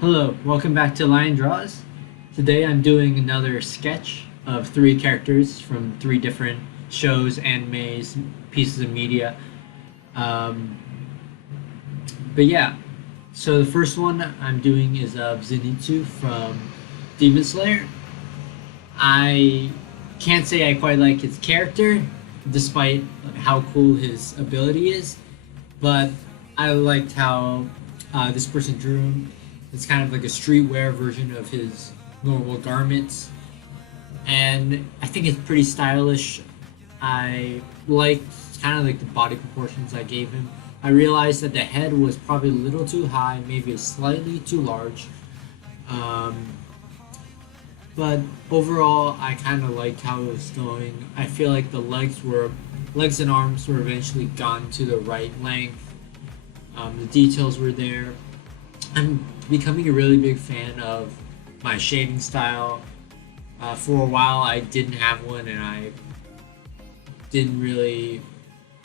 Hello, welcome back to Lion Draws. Today I'm doing another sketch of three characters from three different shows, animes, pieces of media. Um, but yeah, so the first one I'm doing is of Zenitsu from Demon Slayer. I can't say I quite like his character, despite how cool his ability is, but I liked how this person drew him. It's kind of like a streetwear version of his normal garments, and I think it's pretty stylish. I liked kind of like the body proportions I gave him. I realized that the head was probably a little too high, maybe slightly too large. Um, but overall, I kind of liked how it was going. I feel like the legs and arms were eventually gone to the right length. The details were there. I'm becoming a really big fan of my shading style. For a while, I didn't have one, and I didn't really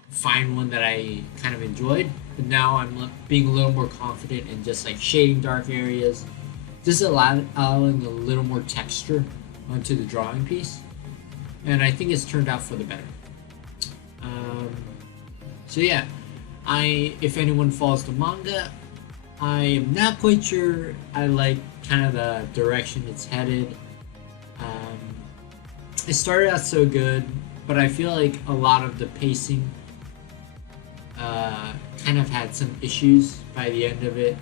find one that I kind of enjoyed. But now I'm being a little more confident in just like shading dark areas, just allowing a little more texture onto the drawing piece, and I think it's turned out for the better. Um, so yeah, if anyone follows the manga, I am not quite sure I like kind of the direction it's headed. Um, it started out so good, but I feel like a lot of the pacing kind of had some issues by the end of it.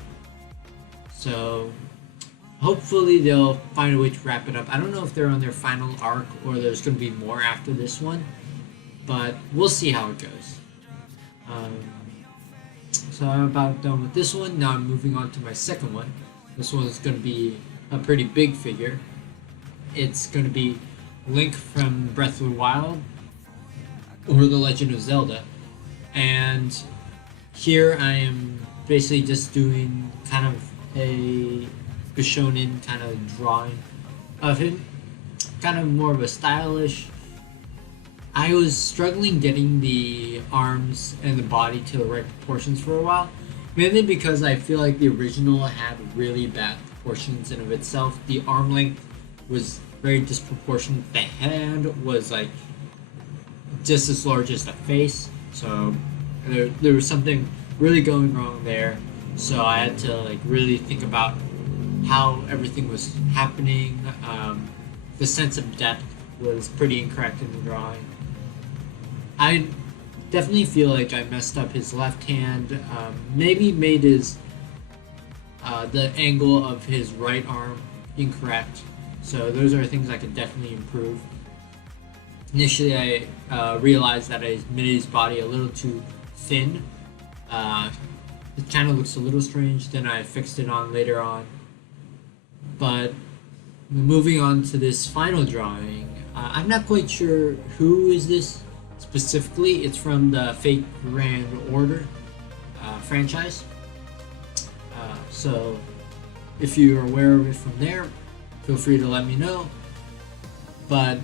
So hopefully they'll find a way to wrap it up. I don't know if they're on their final arc or there's going to be more after this one, but we'll see how it goes. So I'm about done with this one. Now I'm moving on to my second one. This one is going to be a pretty big figure. It's going to be Link from Breath of the Wild or The Legend of Zelda. And here I am basically just doing kind of a Bishonen kind of drawing of him. Kind of more of a stylish. I was struggling getting the arms and the body to the right proportions for a while, mainly because I feel like the original had really bad proportions in of itself. The arm length was very disproportionate. The hand was like just as large as the face, so there was something really going wrong there. So I had to like really think about how everything was happening. The sense of depth was pretty incorrect in the drawing. I definitely feel like I messed up his left hand. Maybe made his the angle of his right arm incorrect. So those are things I could definitely improve. Initially, I realized that I made his body a little too thin. It kind of looks a little strange. Then I fixed it on later on. But moving on to this final drawing, I'm not quite sure who is this specifically. It's from the Fate Grand Order franchise. So if you're aware of it from there, feel free to let me know. But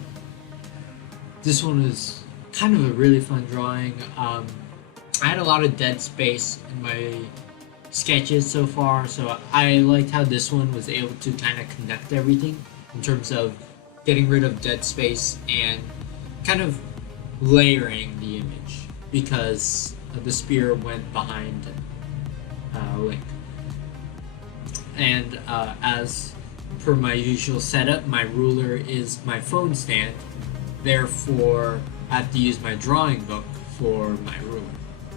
this one was kind of a really fun drawing. I had a lot of dead space in my sketches so far, so I liked how this one was able to kind of connect everything in terms of getting rid of dead space and kind of layering the image because the spear went behind Link. And as per my usual setup, my ruler is my phone stand, therefore I have to use my drawing book for my ruler.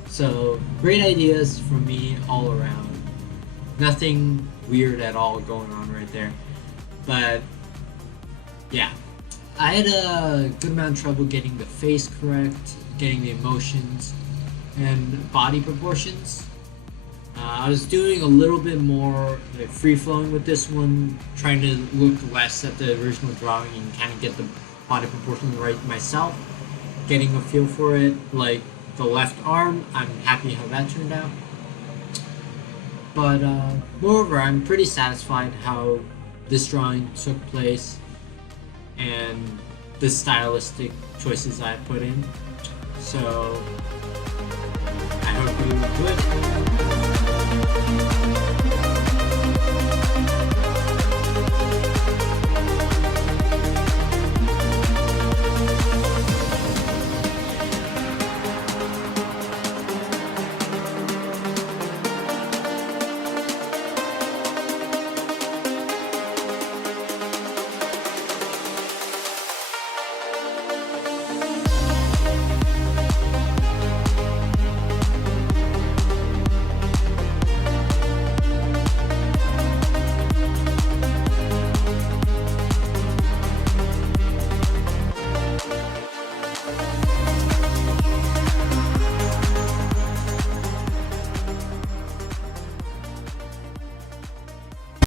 So great ideas from me all around. Nothing weird at all going on right there. But yeah, I had a good amount of trouble getting the face correct, getting the emotions and body proportions. I was doing a little bit more like free-flowing with this one, trying to look less at the original drawing and kind of get the body proportions right myself, getting a feel for it. Like the left arm, I'm happy how that turned out. But moreover, I'm pretty satisfied how this drawing took place and the stylistic choices I put in. So I hope you enjoyed it.